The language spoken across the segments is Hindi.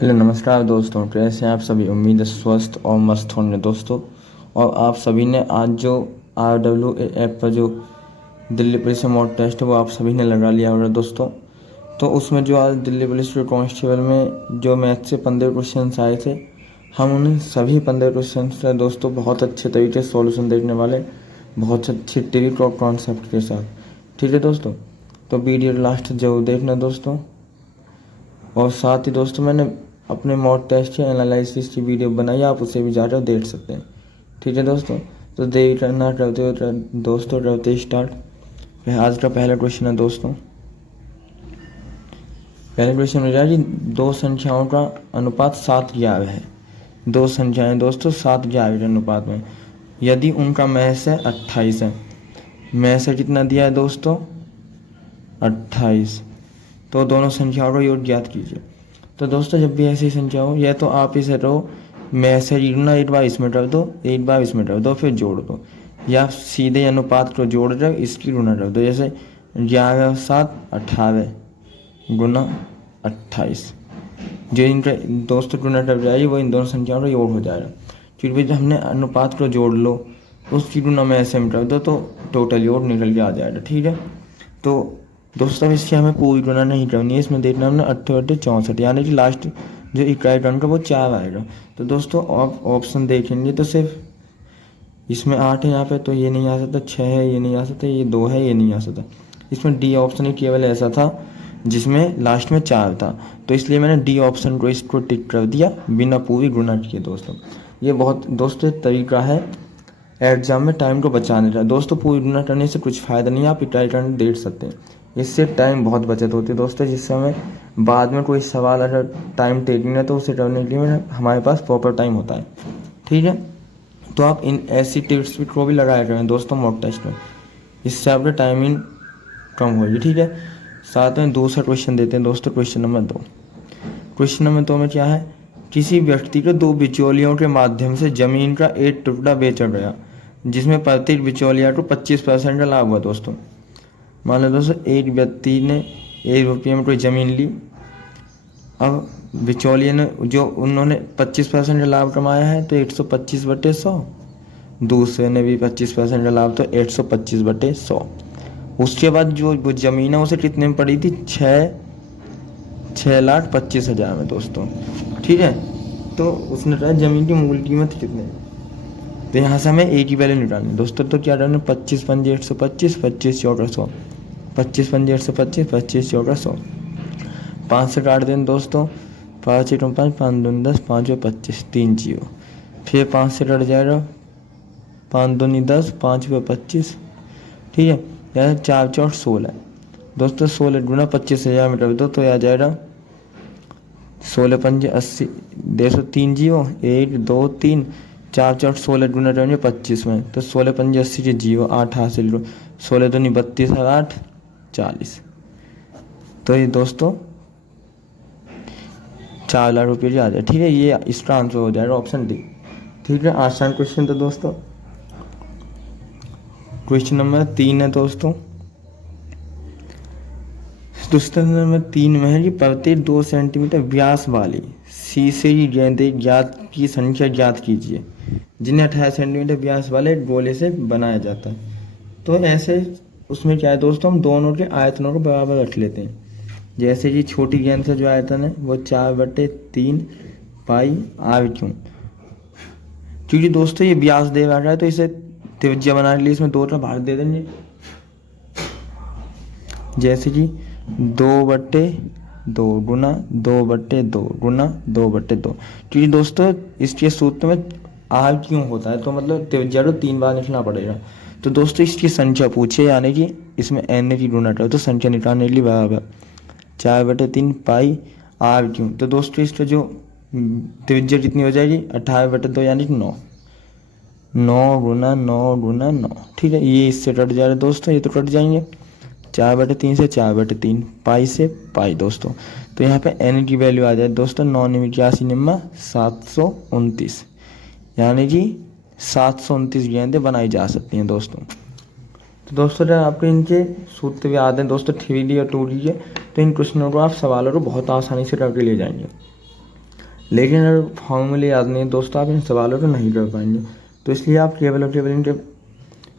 हेलो नमस्कार दोस्तों, कैसे हैं आप सभी। उम्मीद है स्वस्थ और मस्त होंगे दोस्तों। और आप सभी ने आज जो RW ऐप पर जो दिल्ली पुलिस में मॉक टेस्ट है वो आप सभी ने लगा लिया होगा दोस्तों। तो उसमें जो आज दिल्ली पुलिस के कांस्टेबल में जो मैथ से 15 क्वेश्चन आए थे, हम उन्हें सभी 15 क्वेश्चन से दोस्तों बहुत अच्छे तरीके से सॉल्यूशन देखने वाले, बहुत अच्छी ट्रिक और कॉन्सेप्ट के साथ। ठीक है दोस्तों, तो वीडियो लास्ट जरूर देखना दोस्तों। और साथ ही दोस्तों मैंने अपने मॉक टेस्ट के एनालिसिस की वीडियो बनाई, आप उसे भी जाकर देख सकते हैं। ठीक है दोस्तों, तो देख करना करते दोस्तों करते स्टार्ट। आज का पहला क्वेश्चन है दोस्तों। पहला क्वेश्चन हो जाए कि दो संख्याओं का अनुपात 7:11 है। दो संख्याएं दोस्तों 7:11 के अनुपात में, यदि उनका महज है 28 है। महज से कितना दिया है दोस्तों? 28। तो दोनों संख्याओं का योग ज्ञात कीजिए। तो दोस्तों जब भी ऐसी संख्या हो, या तो आप इसे रहो में से गिनना, एक बार इसमें रख दो, एक बार इसमें रख दो, फिर जोड़ दो, या सीधे अनुपात को जोड़ कर इसकी गुणा कर दो। जैसे 11 7 18 गुना 28, जो इनका दोस्तों गुणा कर जाएगी वो इन दोनों संख्याओं का योग हो जाएगा। फिर भी जब हमने अनुपात को जोड़ लो, उसकी गुणा में ऐसे में कर दो तो टोटल योग निकल के आ जाएगा। ठीक है, तो दोस्तों इसकी हमें पूरी गुणा नहीं करनी है, इसमें देखना हमने 8 64, यानी कि लास्ट जो इकाई टर्म का वो 4 आएगा। तो दोस्तों आप ऑप्शन देखेंगे तो सिर्फ इसमें 8 है यहाँ पे, तो ये नहीं आ सकता। 6 है, ये नहीं आ सकता। ये 2 है, ये नहीं आ सकता। इसमें डी ऑप्शन ही केवल ऐसा था जिसमें लास्ट में 4 था, तो इसलिए मैंने डी ऑप्शन को इसको टिक कर दिया बिना पूरी गुणा किए। दोस्तों ये बहुत दोस्तों तरीका है एग्जाम में टाइम को बचाने का। दोस्तों पूरी गुणा करने से कुछ फ़ायदा नहीं है, आप इकाई टर्म देख सकते हैं। इससे टाइम बहुत बचत होती है दोस्तों, जिससे हमें बाद में कोई सवाल अगर टाइम टेकिंग है तो उसे करने के लिए हमारे पास प्रॉपर टाइम होता है। ठीक है, तो आप इन ऐसी टिप्स को भी लगाया करें दोस्तों मॉक टेस्ट में, इससे आपका टाइमिंग कम होगी। ठीक है, साथ में दूसरा क्वेश्चन देते हैं दोस्तों। Question number 2। क्वेश्चन नंबर 2 में क्या है? किसी व्यक्ति को 2 बिचौलियों के माध्यम से जमीन का एक टुकड़ा बेचा गया, जिसमें प्रत्येक बिचौलिया को 25% का लाभ हुआ। दोस्तों मान लो दोस्तों एक व्यक्ति ने 1 रुपये में कोई ज़मीन ली, अब बिचौलिए ने जो उन्होंने 25% का लाभ कमाया है तो 125/100, दूसरे ने भी 25% का लाभ, तो 125/100। उसके बाद जो वो ज़मीन है उसे कितने में पड़ी थी? 6,25,000 में दोस्तों। ठीक है, तो उसने कहा ज़मीन की मूल कीमत कितनी है, तो यहाँ से हमें एक ही वैल्यू निकालनी दोस्तों। तो क्या करना? 25 पंजे 125, 25 चौका 100, 25 पंजे 125, 25 चौका 100। 5 से काट दें दोस्तों, 5 1 5, 5 2 10, 5 25, 3 0। फिर 5 से कट जाएगा, 5 2 10, 5 25। ठीक है, यार 4 4 16 दोस्तों। 16 गुना 25,000 में कर दो तो आ जाएगा 16 पंजे 80, 103 0, 1 2 3 4 4 16 गुना करेंगे 25 में, तो 16 पंजे 80 के 0, 8 हासिल करो। 16 दूनी 32 और 8 40। तो ये दोस्तों 4 लाख रुपये आ जाए। ठीक है, ये इसका आंसर हो जाएगा ऑप्शन डी। ठीक है, आसान क्वेश्चन था दोस्तों। क्वेश्चन नंबर 3 है दोस्तों। क्वेश्चन नंबर 3 में है कि प्रत्येक 2 सेंटीमीटर व्यास वाली शीशे की गेंदें ज्ञात की संख्या ज्ञात कीजिए, जिन्हें 28 सेंटीमीटर व्यास वाले गोले से बनाया जाता है। तो ऐसे उसमें क्या है दोस्तों, हम दोनों के आयतनों को बराबर रख लेते हैं। जैसे कि छोटी गेंद का जो आयतन है वो 4/3 पाई आर क्यों, क्योंकि दोस्तों ये व्यास दे रहा है तो इसे त्रिज्या बनाने के लिए इसमें 2 का भाग दे देंगे। जैसे कि 2/2 गुना 2/2 गुना 2/2, क्योंकि दोस्तों इसके सूत्र में आर क्यों होता है, तो मतलब त्रिज्या को 3 बार लिखना पड़ेगा। तो दोस्तों इसकी संख्या पूछे, यानी कि इसमें n की गुना करो तो संख्या निकालने के लिए बराबर 4/3 पाई आर क्यों। तो दोस्तों इसका जो त्रिज्या कितनी हो जाएगी? 18/2 यानी कि 9, 9 गुना 9 गुना 9। ठीक है, ये इससे कट जाएगा दोस्तों, ये तो कट जाएंगे। 4/3 से 4/3, पाई से पाई दोस्तों। तो यहाँ पे n की वैल्यू आ जाए दोस्तों 9 9 81 निम्मा 729, यानी कि 729 गेंदें बनाई जा सकती हैं दोस्तों। तो दोस्तों अगर आपको इनके सूत्र भी याद हैं दोस्तों 3D और 2D के, तो इन क्वेश्चनों को आप सवालों को बहुत आसानी से करके ले जाएंगे। लेकिन अगर फॉर्मूले याद नहीं है दोस्तों, आप इन सवालों को नहीं कर पाएंगे। तो इसलिए आप टेबल और टेबल इनके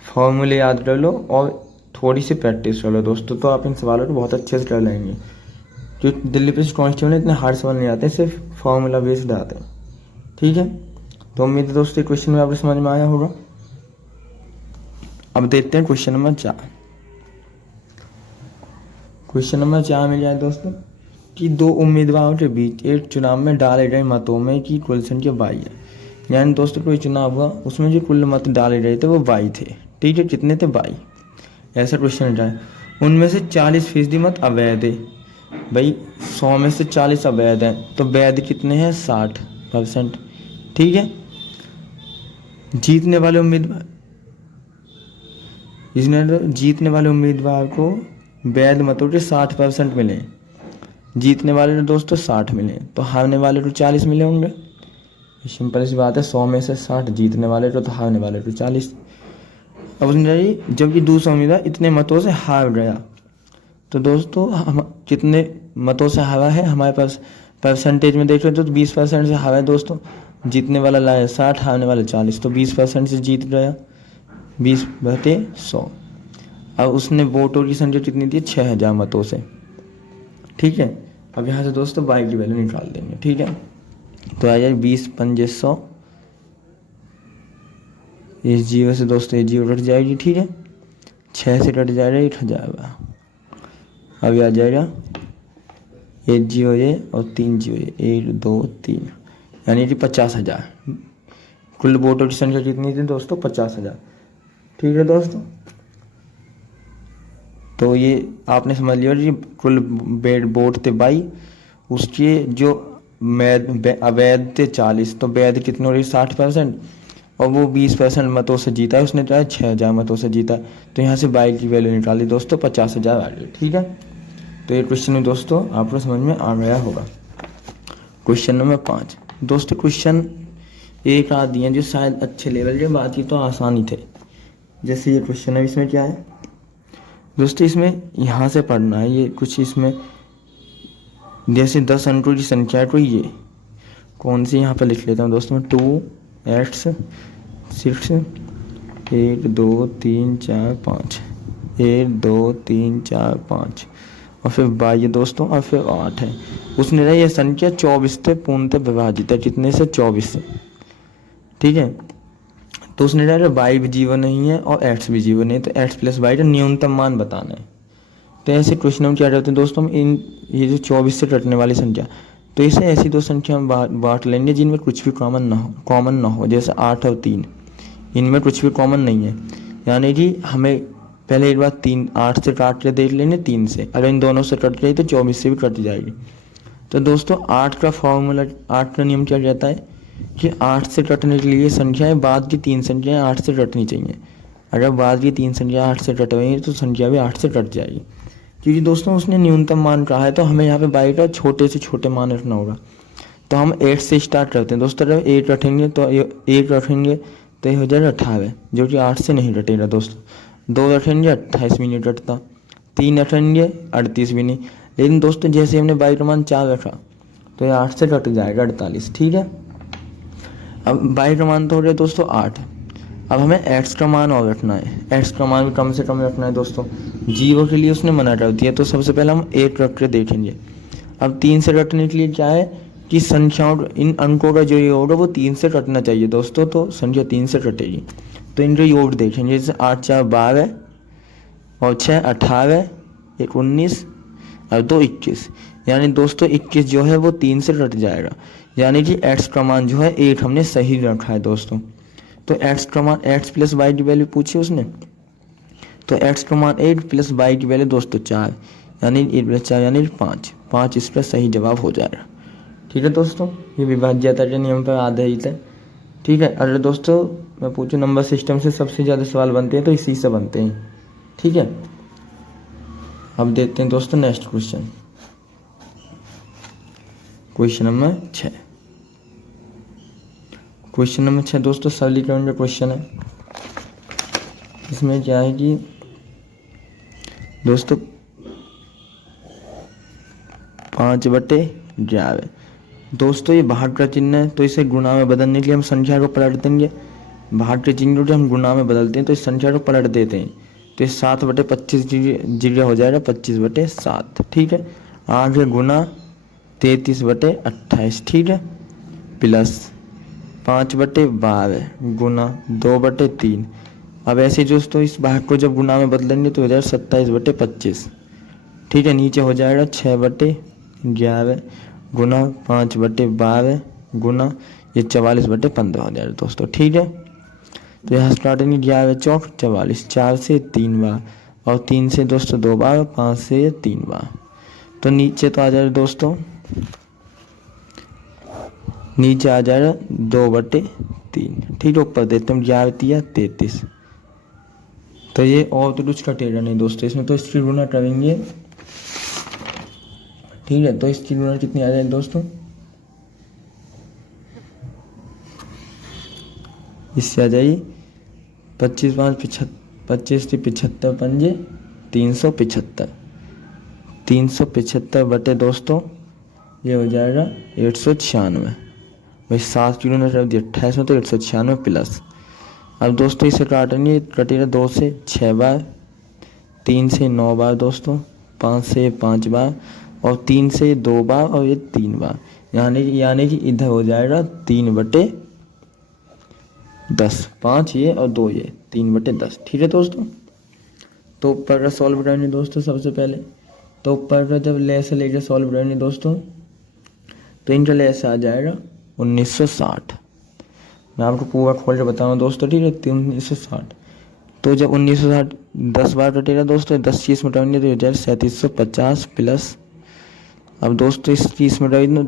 फॉर्मूले याद कर लो और थोड़ी सी प्रैक्टिस कर लो दोस्तों, तो आप इन सवालों को बहुत अच्छे से कर लेंगे। क्योंकि दिल्ली पुलिस कांस्टेबल में इतने हार्ड सवाल नहीं आते, सिर्फ फॉर्मूला बेस्ड आते हैं। ठीक है, तो उम्मीद है दोस्तों क्वेश्चन में आपको समझ में आया होगा। अब देखते हैं क्वेश्चन नंबर 4। क्वेश्चन नंबर 4 में जाए दोस्तों कि दो उम्मीदवारों के बीच एक चुनाव में डाले गए मतों में की कुल संख्या 22 है। यानी दोस्तों कोई चुनाव हुआ, उसमें जो कुल मत डाले गए थे वो 22 थे। ठीक है, कितने थे? 22। ऐसा क्वेश्चन जाए, उनमें से 40% मत अवैध है। भाई 100 में से 40 अवैध हैं, तो वैध कितने हैं? 60%। ठीक है, जीतने वाले उम्मीदवार को वैध मतों के 60% मिले। जीतने वाले को दोस्तों 60 मिले, तो हारने वाले को 40 मिले होंगे। सिंपल सी बात है, 100 में से 60 जीतने वाले को, तो हारने वाले को 40। अब उसने जबकि दूसरा उम्मीदवार इतने मतों से हार गया, तो दोस्तों हम कितने मतों से हारा है? हमारे पास परसेंटेज में देख रहे तो 20% से हारा है दोस्तों। जीतने वाला लाया 60, हारने वाले 40, तो 20% से जीत गया, 20/100। अब उसने वोटों की संख्या कितनी दी? 6000 मतों से। ठीक है, अब यहाँ से दोस्तों बाई की वैल्यू निकाल देंगे। ठीक है, तो आ जाए 20×100, इस जीरो से दोस्तों ये जीरो कट जाएगी। ठीक है, 6 से कट जाएगा 1000। अभी आ जाएगा 1 जीरो ये और 3 जीरो ये, 1 2 3, यानी कि 50,000। कुल वोटों की संख्या कितनी थी दोस्तों? 50,000। ठीक है दोस्तों, तो ये आपने समझ लिया कि कुल वोट थे 22, उसके जो अवैध थे 40, तो वैध कितने हो रही? 60%, और वो 20% मतों से जीता है। उसने चाहे 6000 मतों से जीता है, तो यहाँ से 22 की वैल्यू निकाली दोस्तों, 50,000 आ गई। ठीक है, तो ये क्वेश्चन में दोस्तों आपको समझ में आ गया होगा। क्वेश्चन नंबर 5 दोस्तों, क्वेश्चन एक आदि दिए जो शायद अच्छे लेवल के, बाकी तो आसान ही थे। जैसे ये क्वेश्चन है, इसमें क्या है दोस्तों? इसमें यहाँ से पढ़ना है ये कुछ, इसमें जैसे 10 अंकों की संख्या है, तो ये कौन सी यहाँ पर लिख लेता हूँ दोस्तों, 2x 6 1 2 3 4 5, 1 2 3 4 5, और फिर 22 दोस्तों, और फिर 8 है। उसने रहा ये संख्या 24 से पूर्णतः विभाजित है। कितने से? 24 से। ठीक है, तो उसने रहा y भी जीवन नहीं है और x भी जीवन नहीं है, तो x + y का न्यूनतम मान बताना है। तो ऐसे क्वेश्चन में क्या करते हैं दोस्तों, हम ये जो 24 से कटने वाली संख्या, तो इसे ऐसी दो संख्या में बांट लेंगे जिनमें कुछ भी कॉमन ना हो। जैसे 8 और 3, इनमें कुछ भी कॉमन नहीं है, यानी कि हमें पहले एक बार 8 से काट के देख लेंगे 3 से। अगर इन दोनों से कट गई तो 24 से भी कट जाएगी। तो दोस्तों 8 का फॉर्मूला, 8 का नियम क्या कहता है कि 8 से कटने के लिए संख्याएं बाद की 3 संख्याएं 8 से कटनी चाहिए। अगर बाद की 3 संख्या 8 से कट गई तो संख्या भी 8 से कट जाएगी। क्योंकि दोस्तों उसने न्यूनतम मान कहा है, तो हमें यहाँ पे बाई का छोटे से छोटे मान रखना होगा। तो हम 8 से स्टार्ट करते हैं दोस्तों। अगर 8 रखेंगे तो 1 रखेंगे तो ये हो जाएगा 18, जो कि 8 से नहीं कटेगा दोस्तों। 2 रखेंगे 28 भी नहीं कटता, 3 रखेंगे 38 भी नहीं। लेकिन दोस्तों जैसे हमने बाई का मान 4 रखा तो ये 8 से कट जाएगा 48। ठीक है, अब बाई का मान तो हो गया दोस्तों 8। अब हमें x का मान और रखना है, x का मान भी कम से कम रखना है दोस्तों। जीरो के लिए उसने मना कर दिया, तो सबसे पहले हम 8 रख के देखेंगे। अब 3 से कटने के लिए क्या है कि संख्याओं, इन अंकों का जो योग होगा वो 3 से कटना चाहिए दोस्तों, तो संख्या 3 से कटेगी। तो इनके योग देखेंगे, जैसे 8 4 12 और 6 18, 1 19 और 2 21, यानी दोस्तों 21 जो है वो 3 से कट जाएगा। यानी कि x का मान जो है 8 हमने सही रखा है दोस्तों। तो x का मान, x + y की वैल्यू पूछी उसने, तो x का मान 8 + y की वैल्यू दोस्तों 4, यानी 8 + 4 यानी 5 इसका सही जवाब हो जाएगा। ठीक है दोस्तों, ये विभाज्यता के नियम पर आधारित है। ठीक है, अगर दोस्तों मैं पूछूं नंबर सिस्टम से सबसे ज़्यादा सवाल बनते हैं तो इसी से बनते हैं। ठीक है, अब देखते हैं दोस्तों next question, question number 6। Question number 6 दोस्तों सरलीकरण का क्वेश्चन है। इसमें क्या है कि दोस्तों 5/11, दोस्तों ये बाहर का चिन्ह है, तो इसे गुणा में बदलने के लिए हम संख्या को पलट देंगे। बाहर के चिन्ह को हम गुणा में बदलते हैं तो इस संख्या को पलट देते हैं, तो ये 7/25 जीरो हो जाएगा 25/7। ठीक है, आगे गुना 33/28। ठीक है, प्लस 5/12 गुना 2/3। अब ऐसे दोस्तों इस भाग को जब गुना में बदलेंगे तो हो जाएगा 27/25। ठीक है, नीचे हो जाएगा 6/11 गुना 5/12 गुना ये 44/15 हो जाएगा दोस्तों। ठीक है, तो यहाँ स्टार्टिंग 11 चौक 44, 4 से 3 बार और 3 से दोस्तों 2 बार, 5 से 3 बार। तो नीचे तो आ जाएगा दोस्तों, नीचे आ जाएगा 2/3। ठीक है, ऊपर देते हम 11 33। तो ये और तो कुछ कटेगा नहीं दोस्तों, इसमें तो इसकी गुना करेंगे। ठीक है, तो इसकी गुना कितनी आ जाएगी दोस्तों, इससे आ जाएगी 25 5 25 75 पंजे 375। 375 बटे दोस्तों ये हो जाएगा 196। भाई 7 की गुना कर दिया 28 में, तो 196 प्लस। अब दोस्तों इसे काटेंगे, कटेगा 2 से 6 बार, 3 से 9 बार दोस्तों, 5 से 5 बार और 3 से 2 बार और ये 3 बार, यानी कि इधर हो जाएगा 3/10। 5 ये और 2 ये, 3/10। ठीक है दोस्तों, तो ऊपर का सॉल्व करेंगे दोस्तों सबसे पहले। तो ऊपर का जब लेस लेकर सॉल्व करेंगे दोस्तों, तो इनका लेस आ जाएगा 1960। मैं आपको पूरा खोल के बताऊँ दोस्तों। ठीक है, 1960। तो जब 1960 10 बार कटेगा दोस्तों, 10 चीज़ में करेंगे तो हो जाएगा 3750 प्लस। अब दोस्तों इस चीज़ में करेंगे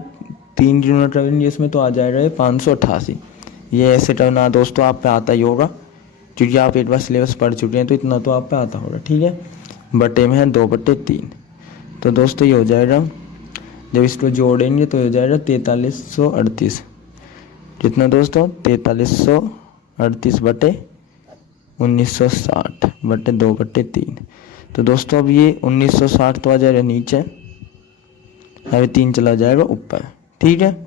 3 यूनिट करेंगे इसमें, तो आ जाएगा 588। ये ऐसे करना दोस्तों आप पे आता ही होगा, क्योंकि आप एक बार सिलेबस पढ़ चुके हैं, तो इतना तो आप पे आता होगा। ठीक है, बटे में है 2/3। तो दोस्तों ये हो जाएगा, जब इसको जोड़ेंगे तो हो जाएगा 4338। कितना दोस्तों, 4338 बटे 1960 बटे 2/3। तो दोस्तों अब ये 1960 तो आ जाएगा नीचे, अभी 3 चला जाएगा ऊपर। ठीक है,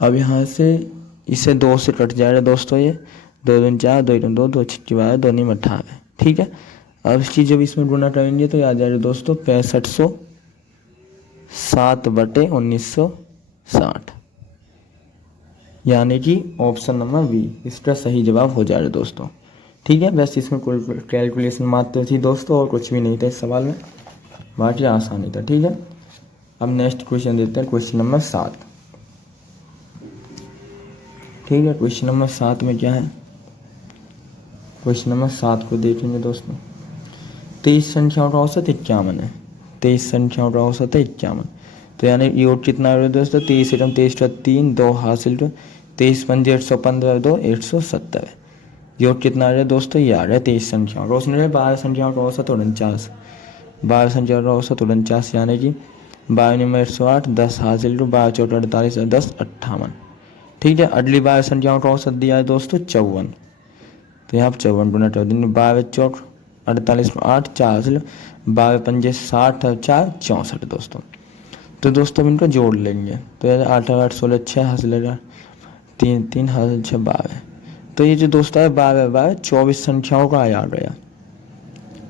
अब यहाँ से इसे 2 से कट जाएगा दोस्तों, ये 2 दूनी 4, 2 दूनी 2, 2 छक्के 12, 2 नी 18। ठीक है, अब इस चीज़ जब इसमें गुना करेंगे तो आ जाएगा दोस्तों 6507 बटे 1960, यानी कि ऑप्शन नंबर बी इसका सही जवाब हो जाएगा दोस्तों। ठीक है, बस इसमें कोई कैलकुलेशन मात्र थी दोस्तों, और कुछ भी नहीं था इस सवाल में, बाकी आसानी था। ठीक है, अब नेक्स्ट क्वेश्चन देते हैं, क्वेश्चन नंबर 7। ठीक है, क्वेश्चन नंबर 7 में क्या है, क्वेश्चन नंबर 7 को देखेंगे दोस्तों। 23 संख्याओं का औसत 51 है। 23 संख्याओं का औसत है 51। तो यानी योग कितना है दोस्तों, 23 एकम 23 का 3 2 हासिल कर 23 पंजे 115 2 170। योग कितना आ रहा है दोस्तों, ये आ रहा है 23 संख्याओं का। उसमें 12 संख्याओं का औसत 49। 12 संख्याओं का औसत 49, यानी कि 12 नंबर 108 10 हासिल कर 12 चौक 48 10 58। ठीक है, अगली 12 संख्याओं का औसत दिया है दोस्तों 54। तो यहाँ पर 54 गुना 14, 12 चौक 48 8 4 हासिल 12 पंजे 60 और 4 64 दोस्तों। तो दोस्तों हम इनको जोड़ लेंगे, तो 8 8 16 6 हासिल 3 3 हासिल 6 12। तो ये जो दोस्तों है 12 12 24 संख्याओं का आया गया।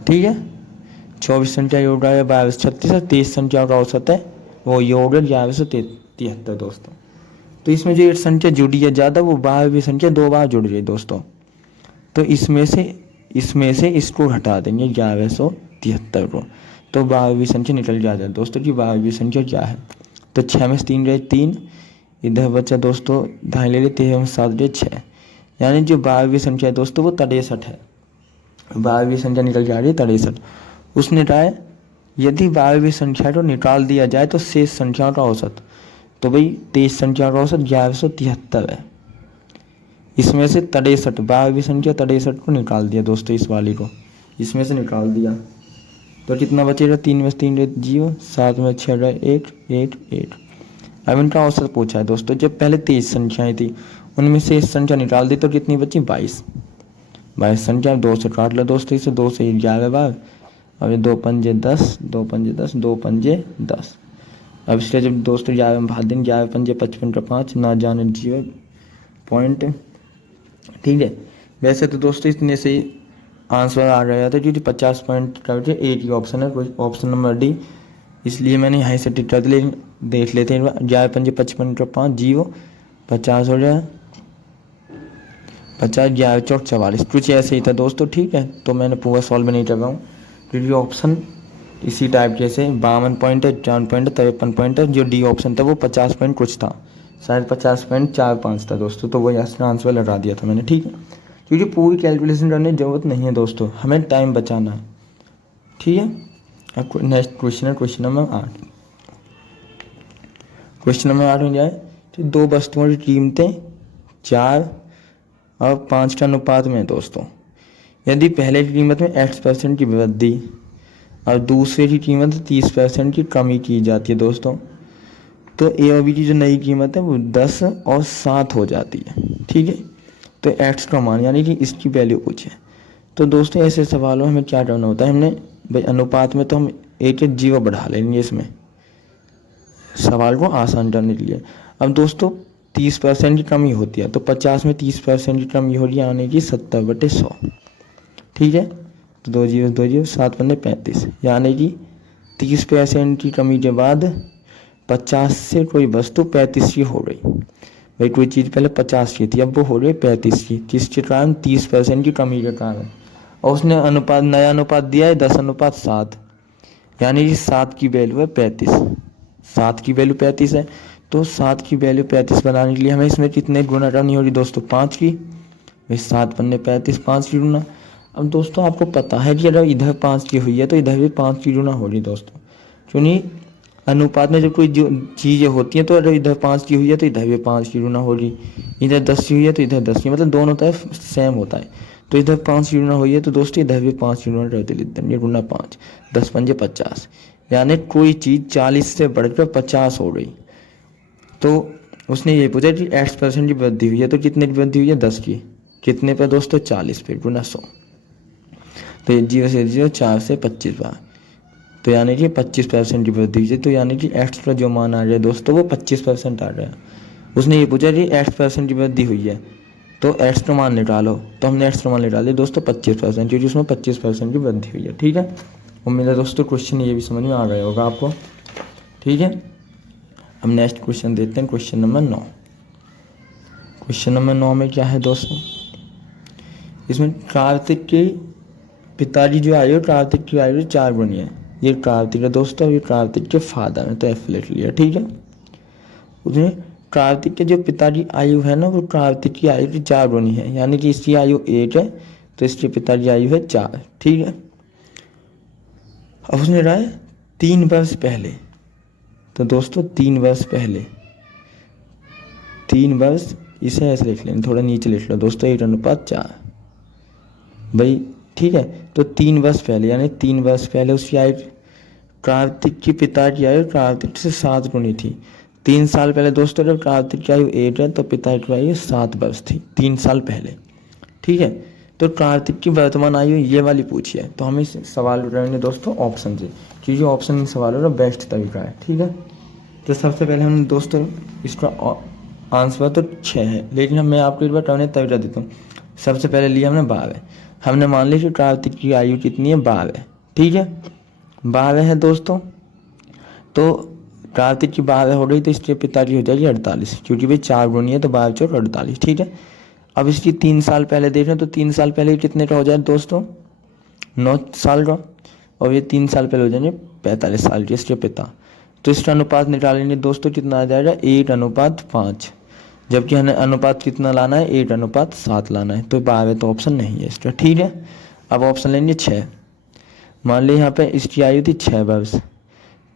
ठीक है, 24 संख्या योग आया 12 36 और 23 संख्याओं का औसत है वो योग है 1173 दोस्तों। तो इसमें जो एक संख्या जुड़ी है ज़्यादा, वो 12वीं संख्या 2 बार जुड़ गई दोस्तों। तो इसमें से इसको हटा देंगे 1173 को, तो 12वीं संख्या निकल जाता है दोस्तों कि 12वीं संख्या क्या है। तो 6 में से 3 रहे 3, इधर बचा दोस्तों 2.5 ले लेते हैं, 7 रहे 6, यानी जो 12वीं संख्या है दोस्तों वो 63 है। 12वीं संख्या निकल जा रही है 63। उसने कहा है यदि 12वीं संख्या को निकाल दिया जाए तो शेष संख्या का औसत, तो भाई 23 संख्या का औसत 1173 है। इसमें से 63 12वीं संख्या 63 को निकाल दिया दोस्तों, इस वाली को इसमें से निकाल दिया, तो कितना बचेगा, 3 में से 3 रहे 0, 7 में 6 रहे 1 1 1। अब इनका औसत पूछा है दोस्तों, जब पहले 23 संख्याएं थी उनमें से इस संख्या निकाल दी तो कितनी बची 22। 22 संख्या 2 से काट लो दोस्तों, इसे 2 से 11 बार, अब 2 पंजे 10 2 पंजे 10 2 पंजे 10। अब इसलिए जब दोस्तों 11 भाग दिन 11 पंजे 55 ना जाने 0 पॉइंट, ठीक है। वैसे तो दोस्तों इतने से ही आंसर आ रहा था क्योंकि 50 पॉइंट करके एक ही ऑप्शन है, ऑप्शन नंबर डी, इसलिए मैंने यहाँ से टिक कर दिया। लेकिन देख लेते हैं 11 पंजे 55 0 50 हो जाए 50 11 चौक 44, कुछ ऐसे ही था दोस्तों, ठीक है। तो मैंने पूरा सॉल्व नहीं कर रहा हूँ क्योंकि ऑप्शन इसी टाइप जैसे 52 पॉइंट है, 54 पॉइंट है, 53 पॉइंट है। जो डी ऑप्शन था वो 50 पॉइंट कुछ था, शायद 50.45 था दोस्तों, तो वो यहाँ आंसर लगा दिया था मैंने, ठीक है। क्योंकि पूरी कैलकुलेशन करने की ज़रूरत नहीं है दोस्तों, हमें टाइम बचाना है, ठीक है। अब नेक्स्ट क्वेश्चन है क्वेश्चन नंबर 8। क्वेश्चन नंबर 8 में जाए तो 2 वस्तुओं की कीमतें 4 और 5 के अनुपात में है दोस्तों। यदि पहले की कीमत में X% की वृद्धि और दूसरे की कीमत 30% की कमी की जाती है दोस्तों, तो ए और बी की जो नई कीमत है वो 10 और 7 हो जाती है, ठीक है। तो एक्स का मान यानी कि इसकी वैल्यू कुछ है। तो दोस्तों ऐसे सवालों में हमें क्या करना होता है, हमने भाई अनुपात में तो हम एक 0 बढ़ा लेंगे इसमें सवाल को आसान करने के लिए। अब दोस्तों 30% की कमी होती है, तो 50 में 30% की कमी हो रही है यानी कि 70/100, ठीक है। तो 2 0 2 0 7 पंजे 35, यानी कि 30% की कमी के बाद 50 से कोई वस्तु 35 की हो गई। भाई कोई चीज़ पहले 50 की थी, अब वो हो गई 35 की, किसके कारण 30% की कमी के कारण। और उसने अनुपात नया अनुपात दिया है 10:7, यानी कि 7 की वैल्यू है 35, 7 की वैल्यू 35 है। तो 7 की वैल्यू 35 बनाने के लिए हमें इसमें कितने गुना करनी होगी दोस्तों, 5 की। भाई 7 पन्ने 35, 5 की गुना। अब दोस्तों आपको पता है कि अगर इधर 5 की हुई है तो इधर भी 5 की गुना होगी दोस्तों, क्योंकि अनुपात में जब कोई जो चीज़ें होती हैं तो अगर इधर 5 की हुई है तो इधर भी 5 की गुना होगी, इधर 10 की हुई है तो इधर 10 की, मतलब दोनों तरफ सेम होता है। तो इधर 5 की गुना हुई है तो दोस्तों इधर भी 5 की गुना रहती है, ये गुना 5, 10 पंजे 50, यानी कोई चीज़ 40 से बढ़कर 50 हो गई। तो उसने ये पूछा कि X% की वृद्धि हुई है, तो कितने की वृद्धि हुई है, 10 की, कितने पे दोस्तों 40 पे, गुना 100। तो ये 0 से 0 4 से 25 बार, तो यानी कि 25% की वृद्धि हुई है। तो यानी कि एक्स का जो मान आ रहा है दोस्तों वो 25% आ रहा है। उसने ये पूछा कि X% की वृद्धि हुई है तो एक्स का मान निकालो, तो हमने एक्स का मान निकाल दिया दोस्तों 25%, क्योंकि उसमें 25% की वृद्धि हुई है, ठीक है। उम्मीद है दोस्तों क्वेश्चन ये भी समझ में आ गया होगा आपको, ठीक है। अब नेक्स्ट क्वेश्चन देखते हैं, क्वेश्चन नंबर 9। क्वेश्चन नंबर 9 में क्या है दोस्तों, इसमें कार्तिक के पिताजी जो आयु, कार्तिक की आयु 4 गुनी है। ये कार्तिक है दोस्तों, ये कार्तिक के फादर है, तो एफ लिख लिया, ठीक है। उसमें कार्तिक के जो पिताजी आयु है ना वो कार्तिक की आयु की 4 गुनी है, यानी कि इसकी आयु 8 है तो इसके पिताजी आयु है 4, ठीक है। अब उसने रहा है 3 वर्ष पहले, तो दोस्तों 3 वर्ष पहले, 3 वर्ष इसे ऐसे लिख लें, थोड़ा नीचे लिख लो दोस्तों 8:4 भाई, ठीक है। तो 3 वर्ष पहले यानी 3 वर्ष पहले उसकी आयु, कार्तिक की पिता की आयु कार्तिक से 7 गुनी थी। 3 साल पहले दोस्तों जब कार्तिक की आयु 8 है तो पिता की आयु 7 वर्ष थी 3 साल पहले, ठीक है। तो कार्तिक की वर्तमान आयु ये वाली पूछी है, तो हम इस सवाल करेंगे दोस्तों ऑप्शन से, क्योंकि ऑप्शन इन सवालों का बेस्ट तरीका है, ठीक है। तो सबसे पहले हम दोस्तों इसका आंसर तो 6 है, लेकिन मैं आपको एक बार करने तरीका देता हूँ। सबसे पहले लिया हमने 12, हमने मान लिया कि कार्तिक की आयु कितनी है 12, ठीक है, 12 है दोस्तों। तो कार्तिक की 12 हो गई तो इसके पिताजी हो जाएगी 48, क्योंकि भाई 4 गुनी है तो 12 चौक 48, ठीक है। अब इसकी 3 साल पहले देख रहे हैं तो 3 साल पहले कितने का हो जाए दोस्तों, 9 साल का, और ये 3 साल पहले हो जाएंगे 45 साल के इसके पिता। तो इसका अनुपात निकालेंगे दोस्तों, कितना आ जाएगा 8:5, जबकि हमें अनुपात कितना लाना है 8:7 लाना है, तो 12 तो ऑप्शन नहीं है इसका, ठीक है। अब ऑप्शन लेंगे 6, मान ली यहाँ पे इसकी आयु थी 6 वर्ष,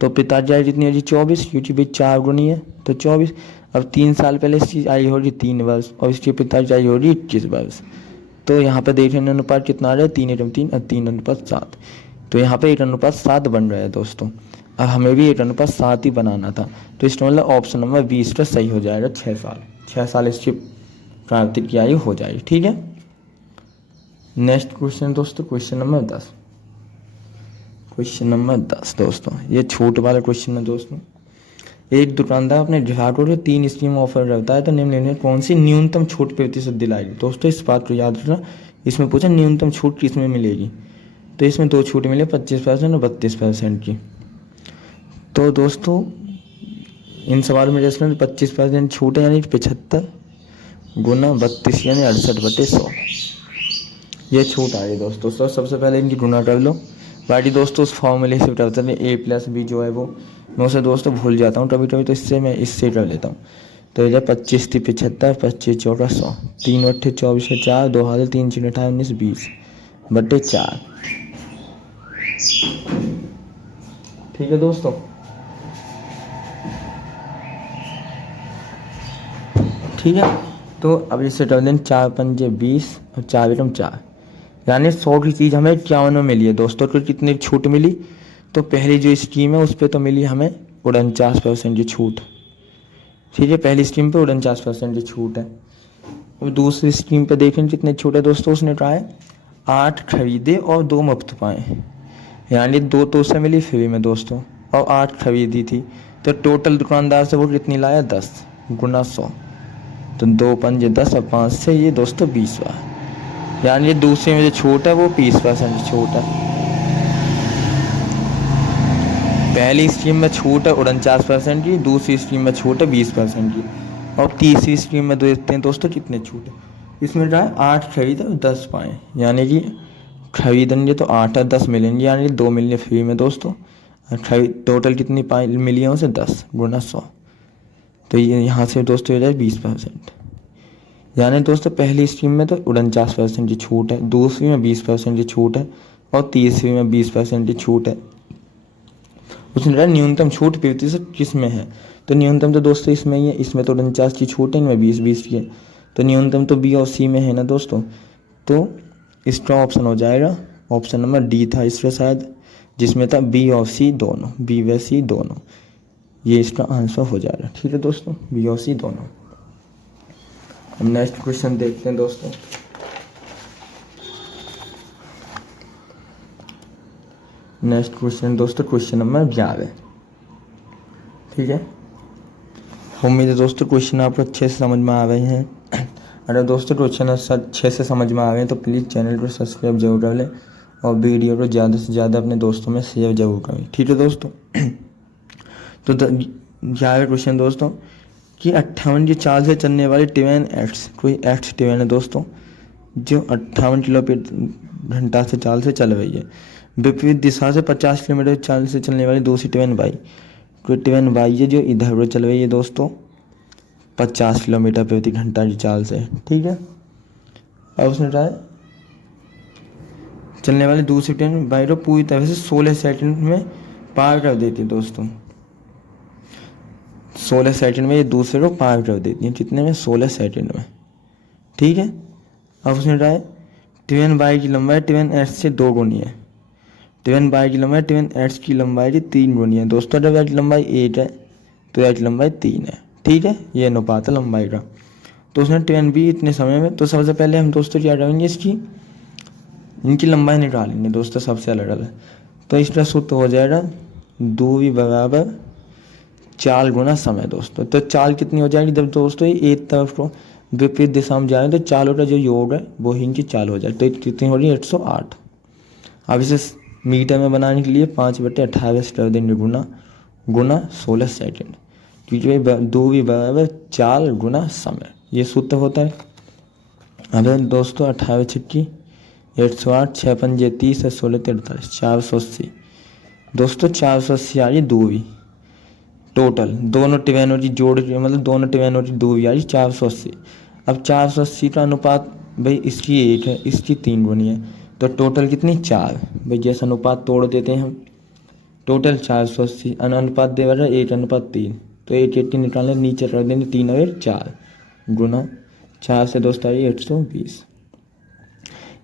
तो पिताजी आयु कितनी होगी 24, क्योंकि भाई 4 गुनी है तो 24। अब 3 साल पहले इसकी आयु होगी 3 वर्ष और इसके पिताजी आयु होगी 21 वर्ष, तो यहाँ पे देखने अनुपात कितना आ रहा है 3:3 और 3:7, तो यहाँ पे 8:7 बन रहा है दोस्तों। अब हमें भी 8:7 ही बनाना था, तो इसका मतलब ऑप्शन नंबर 20 का सही हो जाएगा, 6 साल इसकी कार्तिक की आयु हो जाएगी, ठीक है। नेक्स्ट क्वेश्चन दोस्तों, क्वेश्चन नंबर 10। क्वेश्चन नंबर 10 दोस्तों ये छोट वाला क्वेश्चन है दोस्तों। एक दुकानदार अपने ग्राहकों को 3 स्कीम ऑफर करता है तो निम्नलिखित कौन सी न्यूनतम छूट प्रतिशत दिलाएगी। दोस्तों इस बात को याद रखना, इसमें पूछा न्यूनतम छूट किसमें मिलेगी, तो इसमें 2 छूट मिले 25% और 32% की। तो दोस्तों इन सवाल में जैसे 25% छूट है यानी 75 गुना 32 यानी 68/100 ये छूट आ गई दोस्तों। तो सबसे पहले इनकी गुना कर लो। बाकी दोस्तों उस फॉर्मूले से करते हैं A+B जो है वो मैं उसे दोस्तों भूल जाता हूँ कभी कभी, तो इससे मैं इससे कर लेता हूँ। तो इधर 25 × 75 25 × 100 3 × 8 24 4 2 हाथ 3 × 18 19 20/4। ठीक है दोस्तों। ठीक है, तो अब इससे कर दें 4 × 5 = 20 और 4 × 4 यानी 100 की चीज़ हमें 51 में मिली है दोस्तों। तो कितनी छूट मिली, तो पहली जो स्कीम है उस पर तो मिली हमें 49% की छूट। ठीक है, पहली स्कीम पे 49% की छूट है। अब दूसरी स्कीम पे देखें कितने छूट है दोस्तों। उसने कहा है 8 खरीदे और 2 मुफ्त पाए, यानी 2 तो उससे मिली फ्री में दोस्तों और 8 खरीदी थी, तो टोटल दुकानदार से वो कितनी लाया 10 गुना 100। तो 2 × 5 = 10 और 5 से ये दोस्तों 20 हुआ, यानी ये दूसरे में जो छूट है वो 20% छूट है। पहली स्कीम में छूट है 49% की, दूसरी स्कीम में छूट है 20% की, और तीसरी स्कीम में देखते हैं दोस्तों कितने छूट है। इसमें क्या है 8 खरीदे और 10 पाए, यानी कि खरीदेंगे तो 8 और 10 मिलेंगे, यानी 2 मिलेंगे फ्री में दोस्तों। टोटल कितनी पाई मिली है उसे 10 गुना 100, तो ये यहाँ से दोस्तों हो जाए 20%। यानी दोस्तों पहली स्कीम में तो 49% की छूट है, दूसरी में 20% की छूट है और तीसरी में 20% की छूट है। उसने कहा न्यूनतम छूट प्रतिशत किस में है, तो न्यूनतम तो दोस्तों इसमें ही है, इसमें तो 49 की छूट है, इनमें 20 की है, तो न्यूनतम तो B और C में है ना दोस्तों। तो इसका ऑप्शन हो जाएगा ऑप्शन नंबर D था इसका शायद, जिसमें था B और C दोनों, B व C दोनों, ये इसका आंसर हो जाएगा। ठीक है दोस्तों, B और C दोनों। अब नेक्स्ट क्वेश्चन देखते हैं दोस्तों। नेक्स्ट क्वेश्चन दोस्तों क्वेश्चन नंबर 11। ठीक है, उम्मीद है दोस्तों क्वेश्चन आपको अच्छे से समझ में आ रहे हैं। अगर दोस्तों क्वेश्चन अच्छे से समझ में आ रहे हैं तो प्लीज़ चैनल को सब्सक्राइब जरूर कर लें और वीडियो को ज़्यादा से ज़्यादा अपने दोस्तों में शेयर जरूर करें। ठीक है दोस्तों। तो 11 क्वेश्चन दोस्तों कि 58 की चाल से चलने वाली ट्रेन एक्स, कोई एक्स ट्रेन है दोस्तों जो 58 किलोमीटर से चाल से चल रही है, विपरीत दिशा से 50 किलोमीटर चाल से चलने वाली दूसरी ट्रेन वाई, कोई ट्रेन वाई है जो इधर उधर चल रही है दोस्तों 50 किलोमीटर प्रति घंटा की चाल से। ठीक है, अब उसने कहा है चलने वाली दूसरी ट्रेन वाई को पूरी तरह से 16 सेकंड में पार कर देती है दोस्तों। 16 सेकंड में ये दूसरे को पार कर देती है, कितने में 16 सेकंड में। ठीक है, अब उसने कहा है ट्रेन वाई की लंबाई ट्रेन एक्स से 2 गुनी है, ट्रेन वाई की लंबाई ट्रेन एक्स की लंबाई की 3 गुनी है दोस्तों। जब एक्स की लंबाई 8 है तो एक्स की लंबाई 3 है। ठीक है, ये अनुपात है लंबाई का। तो उसने ट्रेन भी इतने समय में, तो सबसे पहले हम दोस्तों क्या करेंगे इनकी लंबाई निकालेंगे दोस्तों सबसे अलग अलग। तो इसका सूत्र हो जाएगा दूरी बराबर चाल गुना समय दोस्तों। तो चाल कितनी हो जाएगी जब दोस्तों ये एक तरफ को विपरीत दिशा में जाए तो चालों का जो योग है वो ही इनकी चाल हो जाए। तो कितनी हो रही है 108। अब इसे मीटर में बनाने के लिए 5/28 कर देंगे गुना 16 सेकंड, क्योंकि दूरी बराबर चाल गुना समय, ये सूत्र होता है। अब दोस्तों 28 छक्की 108 6 पंजे 30 16 43 480 दोस्तों 480 आ रही दूरी टोटल दोनों ट्रेनों की जोड़ के, मतलब दोनों ट्रेनों की दूरी आ रही 480। अब 480 का अनुपात भाई इसकी 1 है, इसकी 3 गुनी है, तो टोटल कितनी 4। भाई जैसे अनुपात तोड़ देते हैं हम, टोटल 480 अनुपात दे रहा है 1:3, तो 1/80 निकालने नीचे रख देंगे 3 और 4 गुना 4 से दोस्तों आई 120,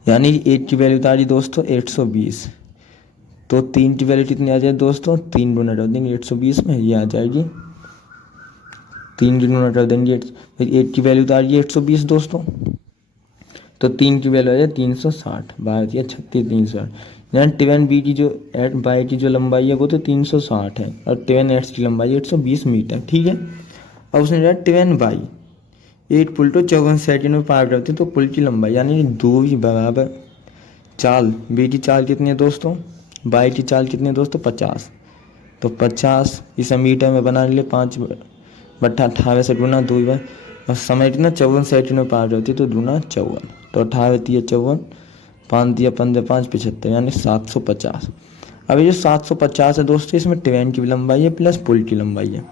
यानी 1 की वैल्यू आ रही दोस्तों 120। तो 3 की वैल्यू कितनी आ जाए दोस्तों 3 गुना कर देंगे 120 में, ये आ जाएगी 3 गुना कर देंगे। 1 की वैल्यू तो आ रही है 120 दोस्तों, तो 3 की वैल्यू आ जाए 360, बारह या 36 360। यानी टिवेन बी की जो एट बाई की जो लंबाई है वो तो 360 है और टिवेन एट्स की लंबाई 820 मीटर। ठीक है, अब उसने दिया टिवेन बाई 8 पुल टू 54 सेकंड में पार करते तो पुल की लंबाई यानी 2 ही बराबर चाल। बी की चाल कितनी है दोस्तों, बाई की चाल कितनी है दोस्तों 50। तो 50 इसे मीटर में बना लिए 5 बट्ठा 18 से गुना 2 बार, और समय कितना 54 सेकंड में पार होती तो गुना 54। तो 18 दिया 54, 5 दिया 15, 5 75 यानी 750। अब ये जो 750 है दोस्तों इसमें टिवेन की भी लंबाई है प्लस पुल की लंबाई है।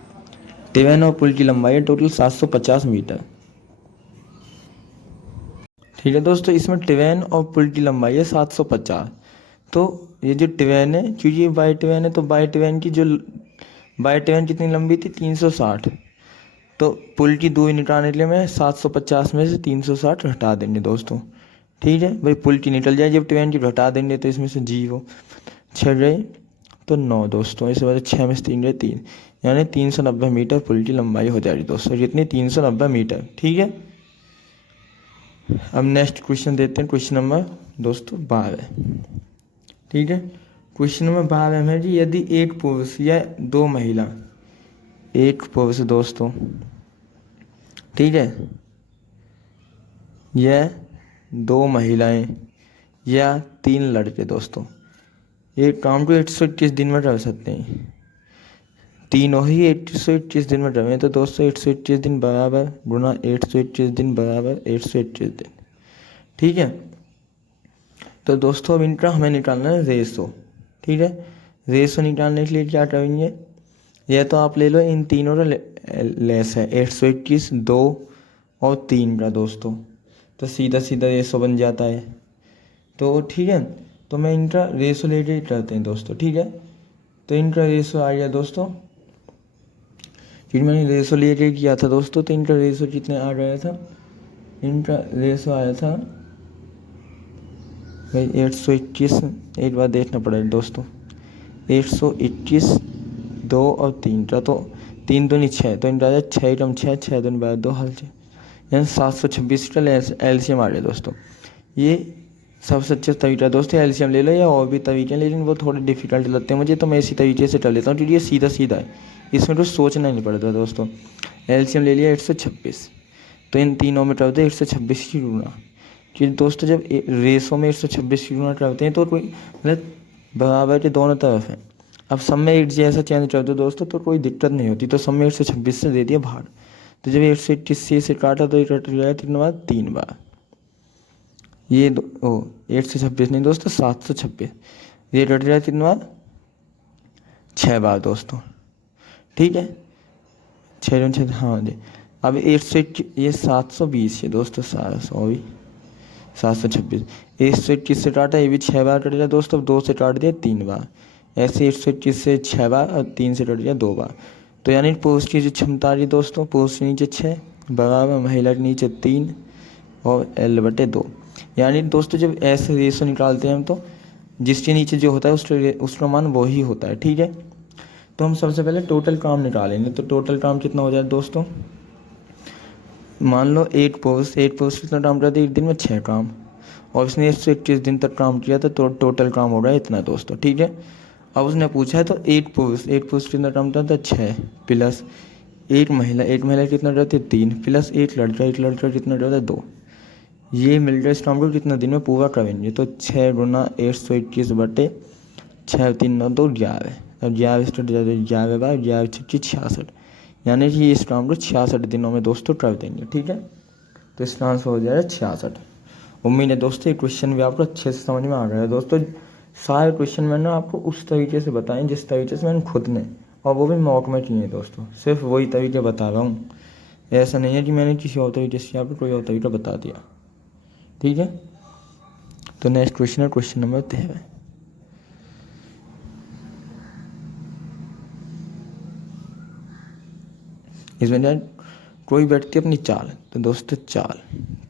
टिवेन और पुल की लंबाई है टोटल 750 मीटर। ठीक है दोस्तों, इसमें टिवेन और पुल की लंबाई है 750। तो ये जो टिवेन है, क्योंकि ये बाई टिवेन है तो बाई टिवेन की जो बाई टिवेन कितनी लंबी थी 360, तो पुल की दूरी निकालने के लिए मैं 750 में से 360 हटा देंगे दोस्तों। ठीक है भाई, पुल की निकल जाए, जब टिवेन की हटा देंगे तो इसमें से 0 6 गए तो 9 दोस्तों, इस वजह से 6 में से 3 गए 3, यानी 390 मीटर पुल की लंबाई हो जाएगी दोस्तों, कितनी 390 मीटर। ठीक है, अब नेक्स्ट क्वेश्चन देते हैं, क्वेश्चन नंबर दोस्तों 12। ठीक है, क्वेश्चन नंबर 12 में जी, यदि एक पुरुष या 2 महिला, एक पुरुष दोस्तों, ठीक है, यह 2 महिलाएं या 3 लड़के दोस्तों एक काम को 121 दिन में कर सकते हैं, तीनों ही 121 दिन में रहे तो दोस्तों 121 दिन बराबर गुना 121 दिन बराबर 121 दिन। ठीक है, तो दोस्तों अब इनका हमें निकालना है रेशो। ठीक है, रेशो निकालने के लिए क्या करेंगे, यह तो आप ले लो इन तीनों का लेस है 121 2 और 3 का दोस्तों, तो सीधा सीधा रेशो बन जाता है। तो ठीक है, तो मैं इनका रेशो लेके करते हैं दोस्तों। ठीक है, तो इनका रेशो आ गया दोस्तों, क्योंकि मैंने रेशो लेके किया था दोस्तों, तो इनका रेशो कितने आ गया था, इनका रेशो आया था भाई 121, एक बार देखना पड़ेगा दोस्तों, 121 2 और 3 का, तो 3 दूनी 6, तो इनका आ 6 कम 6 6 दूनी 12 2 हल 6, यानी 726 का एलसीएम आ गया दोस्तों। ये सबसे अच्छा तरीका दोस्तों, एलसीएम ले लो, या और भी तरीके हैं लेकिन वो थोड़े डिफिकल्ट लगते हैं मुझे, तो मैं इसी तरीके से कर लेता हूँ क्योंकि ये सीधा सीधा है, इसमें तो सोचना नहीं पड़ता दोस्तों। एलसीएम ले लिया 126, तो इन तीनों में कर दो 126 की गुणा, क्योंकि दोस्तों जब रेसो में 126 की गुणा करते हैं तो कोई मतलब बराबर के दोनों तरफ है। अब सब में 8 जैसा चेंज कर दो दोस्तों तो कोई दिक्कत नहीं होती, तो सब में 126 से दे दिया भाग, तो जब 121 से काटा तो ये कट गया कितने बार 3 बार, ये 826 नहीं दोस्तों 726, ये कट गया कितने बार 6 बार दोस्तों। ठीक है, 6 6 हाँ जी, अब 8 ये 720 है दोस्तों, 726, 121 से काटा, ये भी 6 बार कट गया दोस्तों, 2 से काट दिया 3 बार, ऐसे 121 से 6 बार और 3 से कट गया 2 बार। तो यानी पुरुष की जो क्षमता रही दोस्तों, पुरुष के नीचे 6 बराबर महिला के नीचे 3 और L/2। यानी दोस्तों जब ऐसे रेशो निकालते हैं हम तो जिसके नीचे जो होता है उसका मान वो ही होता है। ठीक है, तो हम सबसे पहले टोटल काम निकालेंगे, तो टोटल काम कितना हो जाए दोस्तों, मान लो एक पुरुष कितना काम करते एक दिन में 6 काम, और उसने 121 दिन तक काम किया था, तो टोटल काम हो रहा है इतना दोस्तों। ठीक है, अब उसने पूछा है तो एक पुरुष कितना काम करता है 6 प्लस एक महिला कितना करती है 3 प्लस एक लड़का कितना करता है 2, ये मिलकर इस काम को कितना दिन में पूरा करेंगे, तो 6 गुना 121 बटे 6 3 9 2 11, अब 11 स्टार्ट 11 बार 11 छक्की 66, यानी कि इस काम को 66 दिनों में दोस्तों कर देंगे। ठीक है, तो इसका आंसर हो जाएगा 66। उम्मीद है दोस्तों ये क्वेश्चन भी आपको अच्छे से समझ में आ गया है दोस्तों। सारे क्वेश्चन मैंने आपको उस तरीके से बताए जिस तरीके से मैंने खुद ने, और वो भी मॉक में किए दोस्तों, सिर्फ वही तरीके बता रहा हूँ, ऐसा नहीं है कि मैंने किसी और तरीके से आपको कोई और तरीका बता दिया। ठीक है, तो नेक्स्ट क्वेश्चन है क्वेश्चन नंबर 13। इसमें जाए कोई व्यक्ति अपनी चाल, तो दोस्तों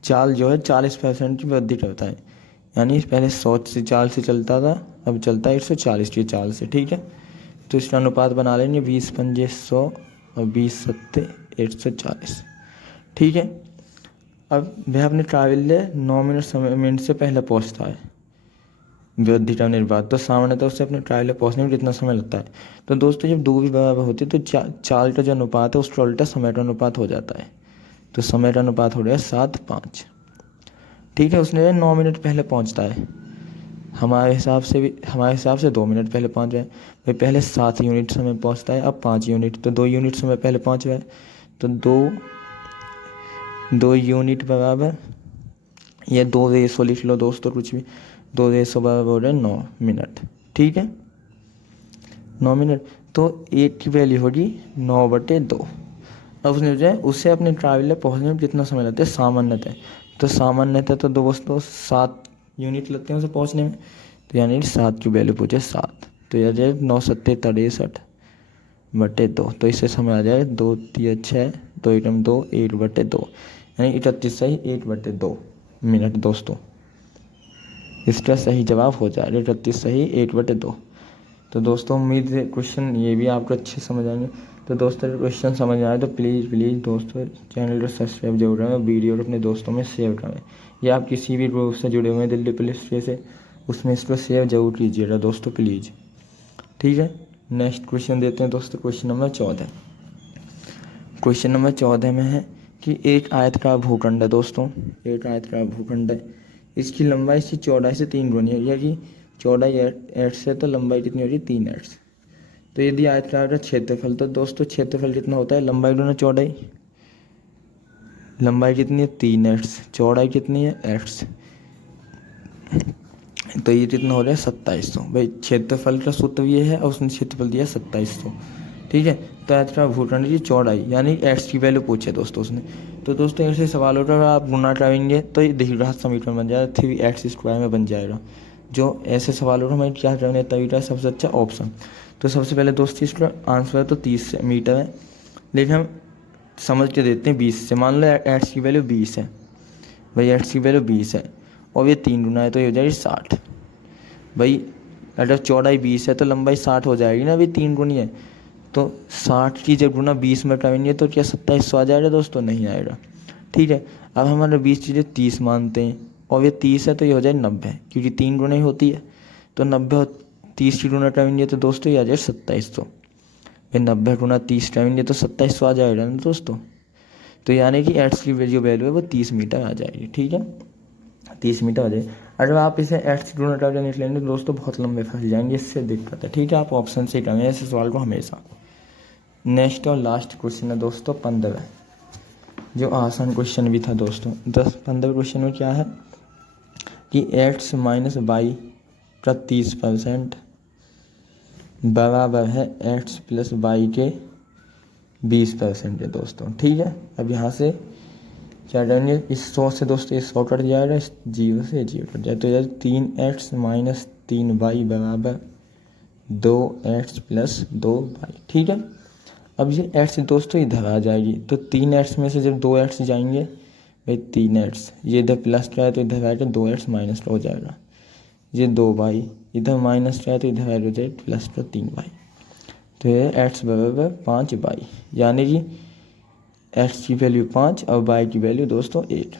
चाल जो है 40% की वृद्धि करता है, यानी पहले 100 से चाल से चलता था, अब चलता है 140 की चाल से। ठीक है, तो इसका अनुपात बना लेंगे 20 पंजे 100 और 20 सत्ते 140। ठीक है, अब वह अपने ट्रैवल ले 9 मिनट से पहले पहुंचता है डिटर्मिनेट बात, तो सामान्यतः उससे अपने ट्रायल पहुंचने में कितना समय लगता है। तो दोस्तों जब दूरी बराबर होती है तो चाल का जो अनुपात है उसका उल्टा समय का अनुपात हो जाता है। तो समय का अनुपात हो रहा है 7:5। ठीक है, उसने 9 मिनट पहले पहुंचता है, हमारे हिसाब से 2 मिनट पहले पहुंच गए भाई। पहले 7 यूनिट समय पहुंचता है, अब 5 यूनिट, तो 2 यूनिट समय पहले पहुंच गए। तो 2 यूनिट बराबर, ये 2 रेसो लिख लो दोस्तों, कुछ भी 2 रेसो बराबर हो रहा है 9 मिनट। ठीक है, 9 मिनट। तो 8 की वैल्यू होगी 9/2। अब उसने जो है उससे अपने ट्रैवल पहुंचने में कितना समय लगता है सामान्यतः। तो सामान्यतः तो दोस्तों 7 यूनिट लगते हैं उसे पहुंचने में, तो यानी 7 की वैल्यू पूछे 7, तो यह जाए 9×7=63/2। तो इससे समय आ जाए 2×3=6, 2×2 8/2, यानी 31 सही 8/2 मिनट दोस्तों। इसका सही जवाब हो जाए 31 सही 8/2। तो दोस्तों उम्मीद है क्वेश्चन ये भी आपको अच्छे समझ आएंगे। तो दोस्तों क्वेश्चन समझ आए तो प्लीज़ दोस्तों चैनल को सब्सक्राइब जरूर करें, वीडियो को अपने दोस्तों में शेयर करें, या आप किसी भी ग्रुप से जुड़े हुए हैं दिल्ली पुलिस से, उसमें इसको शेयर जरूर कीजिएगा दोस्तों प्लीज़। ठीक है, नेक्स्ट क्वेश्चन देते हैं दोस्तों, क्वेश्चन नंबर 14। क्वेश्चन नंबर 14 में है कि एक आयताकार भूखंड है दोस्तों, एक आयताकार भूखंड है, इसकी लंबाई इसकी चौड़ाई से 3 गुनी है, यानी चौड़ाई 8 है तो लंबाई कितनी हो रही है 3 तो यदि आयताकार का क्षेत्रफल, तो दोस्तों क्षेत्रफल कितना होता है लंबाई गुना चौड़ाई, लंबाई कितनी है 3 चौड़ाई कितनी है 8, तो ये कितना हो रहा है 2700। भाई क्षेत्रफल का सूत्र ये है और उसने क्षेत्रफल दिया 2700। ठीक है, तो आयताकार भूखंड की चौड़ाई यानी एक्स की वैल्यू पूछे दोस्तों उसने। तो दोस्तों ऐसे सवालों का आप गुना करेंगे तो ये द्विघात समीकरण बन जाएगा, 3x² में बन जाएगा। जो ऐसे सवालों का हमें क्या करना है तरीका सबसे अच्छा ऑप्शन। तो सबसे पहले दोस्तों इसका आंसर तो 30 मीटर है, लेकिन हम समझ के देते हैं 20 से। मान लो एक्स की वैल्यू 20 है, भाई एक्स की वैल्यू 20 है और ये 3 गुना है तो ये हो जाएगी 60। भाई अगर चौड़ाई 20 है तो लंबाई 60 हो जाएगी ना, अभी 3 गुनी है, तो 60 की जब गुना 20 में करेंगे तो क्या 2700 आ जाएगा दोस्तों, नहीं आएगा। ठीक है, अब हमारे 20 चीज़ें 30 मानते हैं और ये 30 है तो ये हो जाए 90, क्योंकि 3 गुना ही होती है, तो 90 और 30 की गुना करेंगे तो दोस्तों ये आ जाए 2700। भाई 90 गुना 30 करेंगे तो 2700 आ जाएगा ना दोस्तों। तो यानी कि एक्स की जो वैल्यू है वो 30 मीटर आ जाएगी। ठीक है, 30 मीटर आ जाएगी। अगर आप इसे एक्स की गुना करके निकलेंगे तो दोस्तों बहुत लंबे फंस जाएंगे, इससे दिक्कत है। ठीक है, आप ऑप्शन से करेंगे ऐसे सवाल को हमेशा। नेक्स्ट और लास्ट क्वेश्चन है दोस्तों 15, जो आसान क्वेश्चन भी था दोस्तों। 15 क्वेश्चन में क्या है कि x - y का 30% बराबर है x + y के 20% है दोस्तों। ठीक है, अब यहाँ से क्या करेंगे, इस 100 से दोस्तों ये 100 कट जाएगा, इस 0 से 0 कट जाए, तो यार 3x - 3y बराबर 2x + 2y। ठीक है, अब ये x दोस्तों इधर आ जाएगी, तो 3x में से जब 2x जाएंगे, भाई 3x ये इधर प्लस का है तो इधर आएगा 2x माइनस का हो जाएगा, ये 2y इधर माइनस का है तो इधर आएगा जाए प्लस का 3y, तो ये x बराबर 5y, यानी कि x की वैल्यू 5 और y की वैल्यू दोस्तों 8।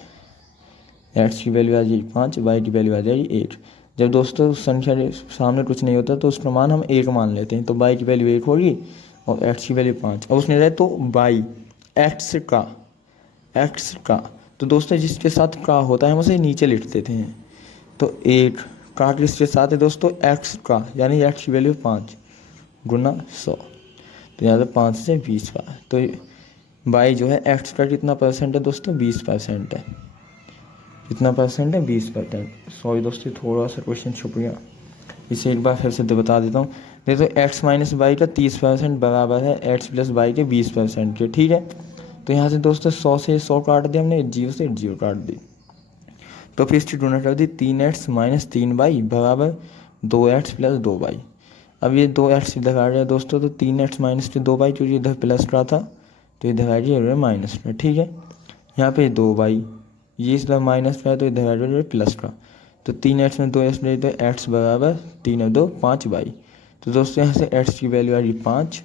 x की वैल्यू आ जाएगी 5, y की वैल्यू आ जाएगी 8। जब दोस्तों संख्या के सामने कुछ नहीं होता तो उसका मान हम 1 मान लेते हैं, तो y की वैल्यू 1 होगी और x की वैल्यू 5, और उसने रहे तो y x का, तो दोस्तों जिसके साथ का होता है हम उसे नीचे लिख देते हैं। तो 1 का किसके साथ है दोस्तों x का, यानी x की वैल्यू 5 गुना 100, तो यहाँ पे 5 से 20 का, तो y जो है x का कितना परसेंट है दोस्तों 20% है। कितना परसेंट है 20%। सॉरी दोस्तों थोड़ा सा क्वेश्चन छुप गया, इसे एक बार फिर से बता देता हूँ। देखो x - y का 30% बराबर है x + y के 20% के। ठीक है, तो यहाँ से दोस्तों 100 से 100 काट दिया हमने, 0 से 0 काट दी, तो फिर इसकी गुणा कर दी 3x - 3y बराबर 2x + 2y। अब ये 2x इधर आ गया दोस्तों, तो 3x - 2y क्योंकि इधर प्लस का था तो इधर आ गया माइनस का। ठीक है, यहाँ पे 2y ये इधर माइनस का है तो इधर आ गया प्लस का, तो 3x में 2x ले तो x बराबर 3 और 2 5y। तो दोस्तों यहाँ से x की वैल्यू आ रही 5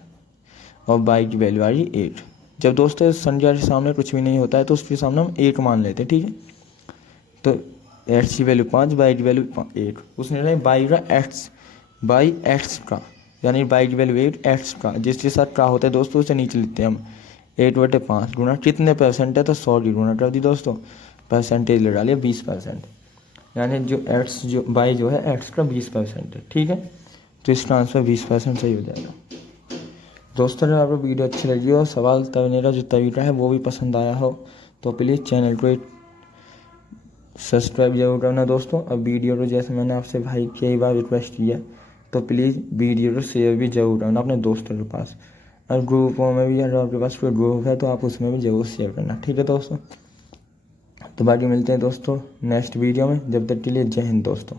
और y की वैल्यू आ रही 8। जब दोस्तों संख्या के सामने कुछ भी नहीं होता है तो उसके सामने हम 8 मान लेते हैं, ठीक है। तो एक्स की वैल्यू 5, वाई की वैल्यू 8, उसने लिया बाई का एक्स, बाई एक्स का, यानी बाई की वैल्यू 8 एक्स का, जिसके साथ का होता है दोस्तों उसे नीचे लिखते हैं हम 8/5 गुना कितने परसेंट है, तो 100 की गुना कर दी दोस्तों, परसेंटेज ले डालिए 20%, यानी जो एक्स जो बाई जो है एक्स का 20% है, ठीक है। तो इसका आंसर 20% सही हो जाएगा। दोस्तों अगर आपको वीडियो अच्छी लगी हो, सवाल करने का जो तरीका है वो भी पसंद आया हो, तो प्लीज़ चैनल को सब्सक्राइब जरूर करना दोस्तों। अब वीडियो को जैसे मैंने आपसे भाई कई बार रिक्वेस्ट किया, तो प्लीज़ वीडियो को शेयर भी जरूर करना अपने दोस्तों के पास, और ग्रुपों में भी अगर आपके पास कोई ग्रुप है तो आप उसमें भी जरूर शेयर करना, ठीक है दोस्तों। तो बाकी मिलते हैं दोस्तों नेक्स्ट वीडियो में, जब तक के लिए जय हिंद दोस्तों।